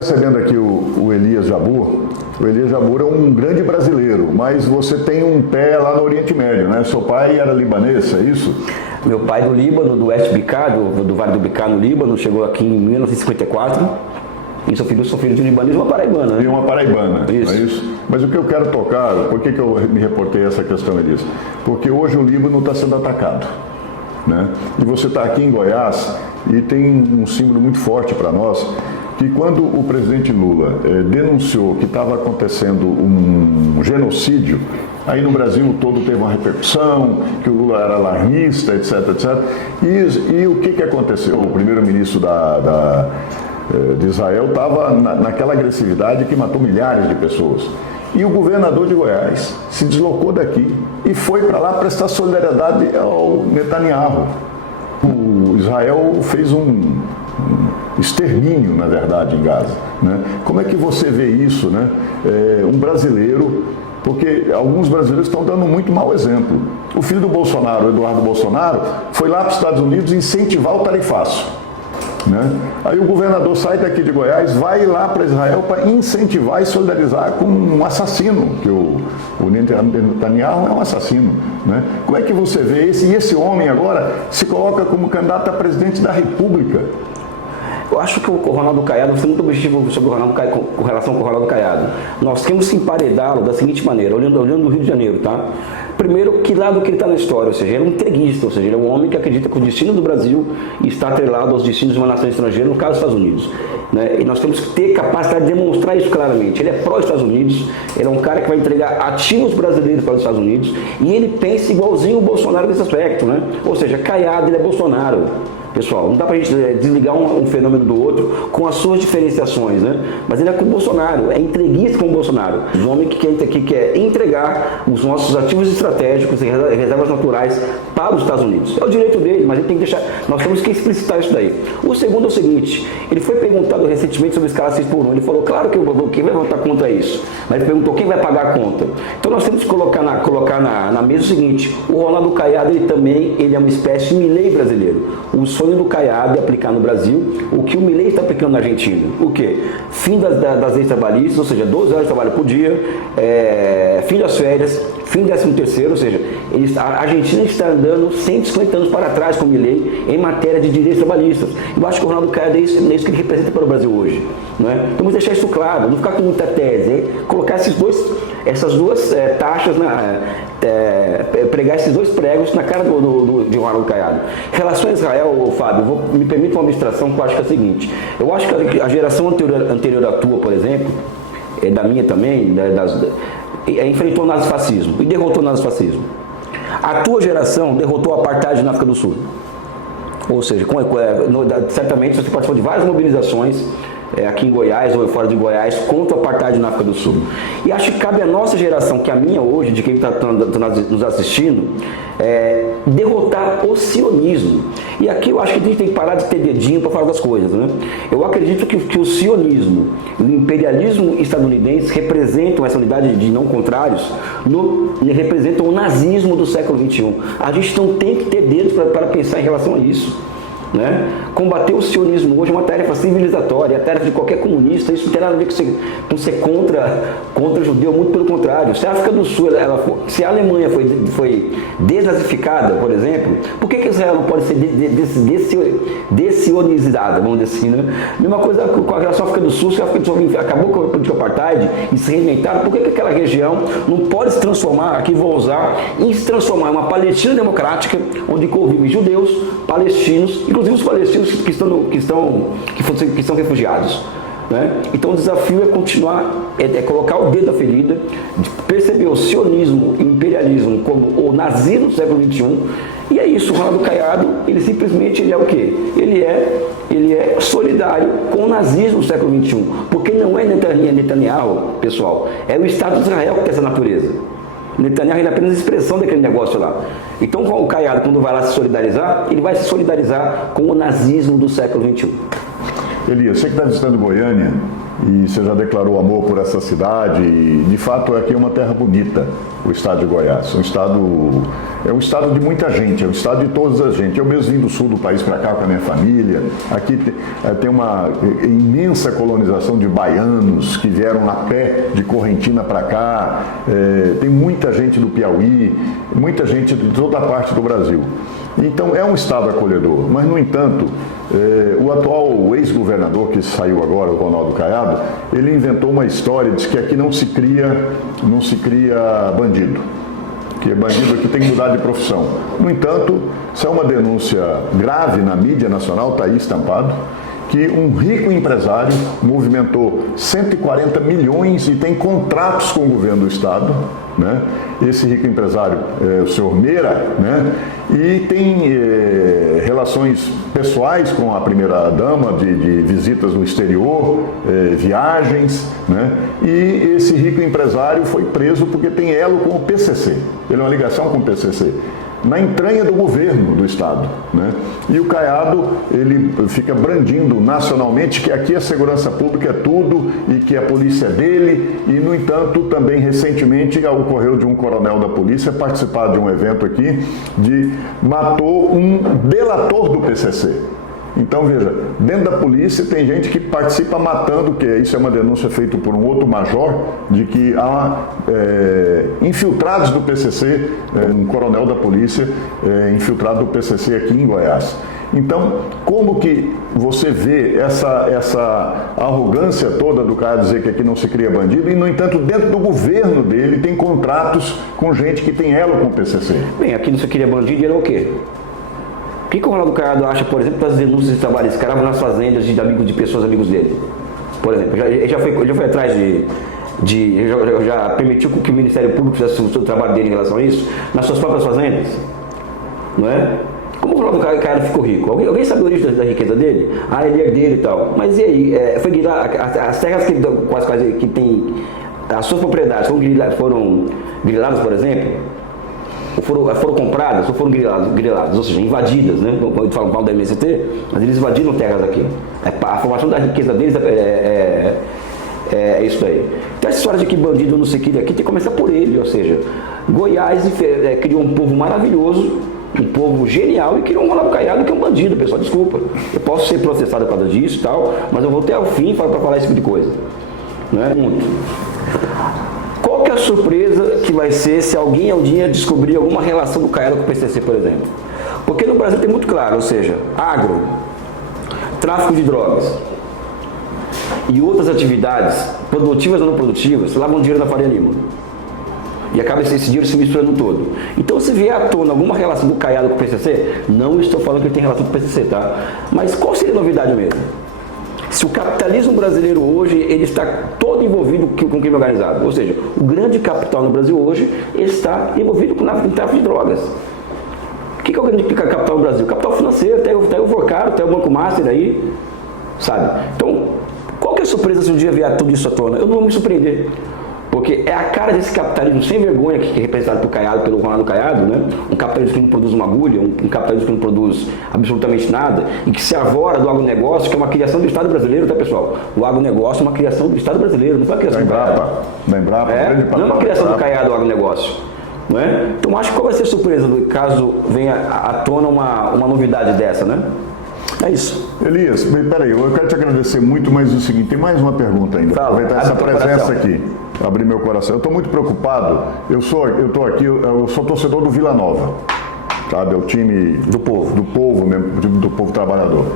Recebendo aqui o Elias Jabbour. O Elias Jabbour é um grande brasileiro, mas você tem um pé lá no Oriente Médio, né? Seu pai era libanês, é isso? Meu pai do Líbano, do Oeste Bicá, do Vale do Bicá no Líbano, chegou aqui em 1954. E sou filho de um libanês e uma paraibana. Né? E uma paraibana, isso. É isso? Mas o que eu quero tocar, por que eu me reportei a essa questão, Elias? Porque hoje o Líbano está sendo atacado, né? E você está aqui em Goiás e tem um símbolo muito forte para nós, que quando o presidente Lula denunciou que estava acontecendo um genocídio, aí no Brasil todo teve uma repercussão, que o Lula era alarmista, etc, etc. E o que aconteceu? O primeiro-ministro de Israel estava naquela agressividade que matou milhares de pessoas. E o governador de Goiás se deslocou daqui e foi para lá prestar solidariedade ao Netanyahu. O Israel fez um extermínio, na verdade, em Gaza, né? Como é que você vê isso, né? Um brasileiro, porque alguns brasileiros estão dando muito mau exemplo. O filho do Bolsonaro, o Eduardo Bolsonaro, foi lá para os Estados Unidos incentivar o tarifaço, né? Aí o governador sai daqui de Goiás, vai lá para Israel para incentivar e solidarizar com um assassino, que o Netanyahu é um assassino, né? Como é que você vê esse homem agora se coloca como candidato a presidente da República? Eu acho que o Ronaldo Caiado, você é muito objetivo sobre o Ronaldo Caiado, com relação com o Ronaldo Caiado. Nós temos que emparedá-lo da seguinte maneira, olhando o Rio de Janeiro, tá? Primeiro, que lado que ele está na história, ou seja, ele é um entreguista, ou seja, ele é um homem que acredita que o destino do Brasil está atrelado aos destinos de uma nação estrangeira, no caso dos Estados Unidos, né? E nós temos que ter capacidade de demonstrar isso claramente. Ele é pró-Estados Unidos, ele é um cara que vai entregar ativos brasileiros para os Estados Unidos, e ele pensa igualzinho o Bolsonaro nesse aspecto, né? Ou seja, Caiado, ele é Bolsonaro. Pessoal, não dá pra gente desligar um fenômeno do outro com as suas diferenciações, né? Mas ele é com o Bolsonaro, é entreguista com o Bolsonaro. Um homem que quer entregar os nossos ativos estratégicos e reservas naturais para os Estados Unidos. É o direito dele, mas ele tem que deixar, nós temos que explicitar isso daí. O segundo é o seguinte, ele foi perguntado recentemente sobre escala 6x1, ele falou, claro que quem vai votar contra isso? Mas ele perguntou quem vai pagar a conta. Então nós temos que colocar na mesa o seguinte, o Ronaldo Caiado, ele é uma espécie de Milei brasileiro. O sonho do Caiado é aplicar no Brasil o que o Milei está aplicando na Argentina. O quê? Fim das leis trabalhistas, ou seja, 12 horas de trabalho por dia, fim das férias, fim 13º, ou seja, a Argentina está andando 150 anos para trás com o Milei em matéria de direitos trabalhistas. Eu acho que o Ronaldo Caiado é isso que ele representa para o Brasil hoje. Não é? Então vamos deixar isso claro, não ficar com muita tese, colocar essas duas taxas, pregar esses dois pregos na cara de Ronaldo Caiado. Em relação a Israel, Fábio, me permite uma abstração que eu acho que é a seguinte, eu acho que a geração anterior à tua, por exemplo, da minha também, enfrentou o nazifascismo e derrotou o nazifascismo. A tua geração derrotou o apartheid na África do Sul. Ou seja, certamente você participou de várias mobilizações aqui em Goiás ou fora de Goiás contra o apartheid na África do Sul. E acho que cabe à nossa geração, que é a minha hoje, de quem está nos assistindo, derrotar o sionismo. E aqui eu acho que a gente tem que parar de ter dedinho para falar das coisas, né? Eu acredito que o sionismo e o imperialismo estadunidense representam essa unidade de não contrários, representam o nazismo do século XXI. A gente não tem que ter dedos para pensar em relação a isso. Né? Combater o sionismo hoje é uma tarefa civilizatória, é a tarefa de qualquer comunista. Isso não tem nada a ver com ser contra judeu, muito pelo contrário. Se a África do Sul, se a Alemanha foi desnazificada, por exemplo, por que Israel não pode ser dessionizada, vamos dizer assim, né? Mesma coisa com a relação à África do Sul, se a África do Sul acabou com a política apartheid e se reinventaram, por que aquela região não pode se transformar, aqui vou usar, em se transformar em uma Palestina democrática, onde convivem judeus, palestinos, inclusive os palestinos que são refugiados, né? Então o desafio é continuar, colocar o dedo na ferida, perceber o sionismo e o imperialismo como o nazismo do século XXI, e é isso. O Ronaldo Caiado, ele simplesmente é o quê? Ele é solidário com o nazismo do século XXI, porque não é Netanyahu, pessoal, é o Estado de Israel que tem essa natureza. Netanyahu é apenas expressão daquele negócio lá. Então o Caiado, quando vai lá se solidarizar, ele vai se solidarizar com o nazismo do século XXI. Elias, você que está visitando Goiânia e você já declarou amor por essa cidade, e de fato aqui é uma terra bonita, o estado de Goiás. É um estado de muita gente, é um estado de todas as gente. Eu mesmo vim do sul do país para cá com a minha família. Aqui tem uma imensa colonização de baianos que vieram a pé de Correntina para cá. Tem muita gente do Piauí, muita gente de toda a parte do Brasil. Então é um estado acolhedor, mas no entanto, o atual ex-governador que saiu agora, o Ronaldo Caiado, ele inventou uma história, diz que aqui não se cria bandido, que bandido aqui tem que mudar de profissão. No entanto, isso é uma denúncia grave na mídia nacional, está aí estampado, que um rico empresário movimentou 140 milhões e tem contratos com o governo do estado, né? Esse rico empresário é o senhor Meira, né? E tem relações pessoais com a primeira-dama, de visitas no exterior, viagens, né? E esse rico empresário foi preso porque tem elo com o PCC, ele é uma ligação com o PCC, na entranha do governo do estado, né? E o Caiado, ele fica brandindo nacionalmente que aqui a segurança pública é tudo e que a polícia é dele, e no entanto também recentemente ocorreu de um coronel da polícia participar de um evento aqui, matou um delator do PCC. Então, veja, dentro da polícia tem gente que participa matando, que isso é uma denúncia feita por um outro major, de que há infiltrados do PCC, um coronel da polícia infiltrado do PCC aqui em Goiás. Então, como que você vê essa arrogância toda do cara dizer que aqui não se cria bandido e, no entanto, dentro do governo dele tem contratos com gente que tem elo com o PCC? Bem, aqui não se cria bandido, era o quê? O que o Ronaldo Caiado acha, por exemplo, das denúncias de trabalho escravo nas fazendas de pessoas amigos dele? Por exemplo, ele já foi atrás já permitiu que o Ministério Público fizesse o seu trabalho dele em relação a isso, nas suas próprias fazendas? Não é? Como o Ronaldo Caiado ficou rico? Alguém sabe a origem da riqueza dele? Ele é herdeiro e tal. Mas e aí? As terras com as quais ele tem as suas propriedades foram griladas, por exemplo? Foram compradas ou foram griladas, ou seja, invadidas, né? Quando falam mal da MST, mas eles invadiram terras aqui. A formação da riqueza deles é isso daí. Então essa história de que bandido não se cria aqui tem que começar por ele, ou seja, Goiás criou um povo maravilhoso, um povo genial, e criou um Ronaldo Caiado que é um bandido, pessoal, desculpa. Eu posso ser processado por causa disso e tal, mas eu vou até ao fim para falar esse tipo de coisa. Não é muito. Qual que é a surpresa que vai ser se alguém um dia descobrir alguma relação do Caiado com o PCC, por exemplo? Porque no Brasil tem muito claro, ou seja, agro, tráfico de drogas e outras atividades, produtivas ou não produtivas, lavam dinheiro na Faria Lima. E acaba esse dinheiro se misturando todo. Então, se vier à tona alguma relação do Caiado com o PCC, não estou falando que ele tem relação com o PCC, tá? Mas qual seria a novidade mesmo? Se o capitalismo brasileiro hoje, ele está todo envolvido com crime organizado, ou seja, o grande capital no Brasil hoje está envolvido com tráfico de drogas. O que é o grande capital no Brasil? Capital financeiro, tem o Vocaro, tem o Banco Master aí, sabe? Então, qual que é a surpresa se um dia vier tudo isso à tona? Eu não vou me surpreender. Porque é a cara desse capitalismo sem vergonha que é representado pelo Ronaldo Caiado, né? Um capitalismo que não produz uma agulha, um capitalismo que não produz absolutamente nada e que se arvora do agronegócio, que é uma criação do Estado brasileiro, tá, pessoal? O agronegócio é uma criação do Estado brasileiro, não foi uma criação do Caiado. Não é uma criação do Caiado o agronegócio. Não é? Então acho que qual vai ser a surpresa caso venha à tona uma novidade dessa, né? É isso. Elias, peraí, eu quero te agradecer muito, mas é o seguinte, tem mais uma pergunta ainda. Aproveitar essa presença aqui, abrir meu coração. Eu estou muito preocupado, eu sou torcedor do Vila Nova, sabe? É o time do povo mesmo, o time do povo trabalhador.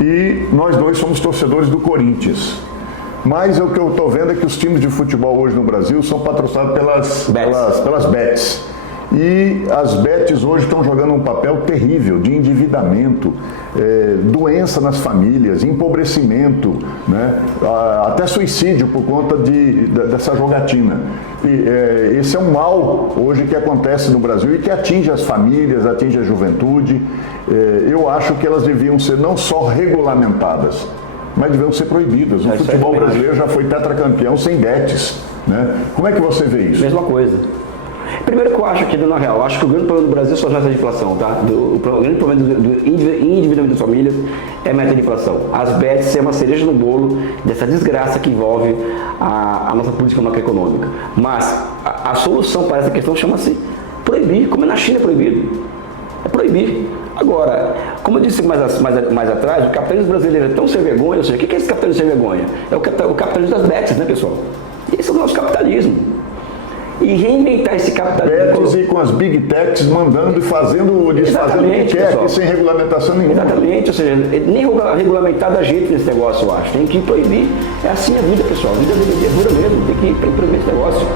E nós dois somos torcedores do Corinthians. Mas o que eu estou vendo é que os times de futebol hoje no Brasil são patrocinados pelas bets. E as bets hoje estão jogando um papel terrível de endividamento, doença nas famílias, empobrecimento, né? Até suicídio por conta dessa jogatina. E esse é um mal hoje que acontece no Brasil e que atinge as famílias, atinge a juventude. Eu acho que elas deviam ser não só regulamentadas, mas deviam ser proibidas. O futebol brasileiro já foi tetracampeão sem bets, né? Como é que você vê isso? Mesma coisa. Primeiro que eu acho que, na real, acho que o grande problema do Brasil são as metas de inflação, tá? O grande problema do endividamento das famílias é a meta de inflação. As bets é uma cereja no bolo dessa desgraça que envolve a nossa política macroeconômica. Mas a solução para essa questão chama-se proibir, como na China é proibido. É proibir. Agora, como eu disse mais atrás, o capitalismo brasileiro é tão sem vergonha, ou seja, o que é esse capitalismo sem vergonha? É o capitalismo das bets, né, pessoal? Esse é o nosso capitalismo. E reinventar esse capitalismo. Bets e com as big techs mandando e fazendo, desfazendo o que quer, aqui sem regulamentação nenhuma. Exatamente, ou seja, nem regulamentar da gente nesse negócio, eu acho. Tem que proibir. É assim a vida, pessoal. A vida é dura mesmo, tem que proibir esse negócio.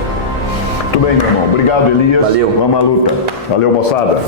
Muito bem, meu irmão. Obrigado, Elias. Valeu. Vamos à luta. Valeu, moçada.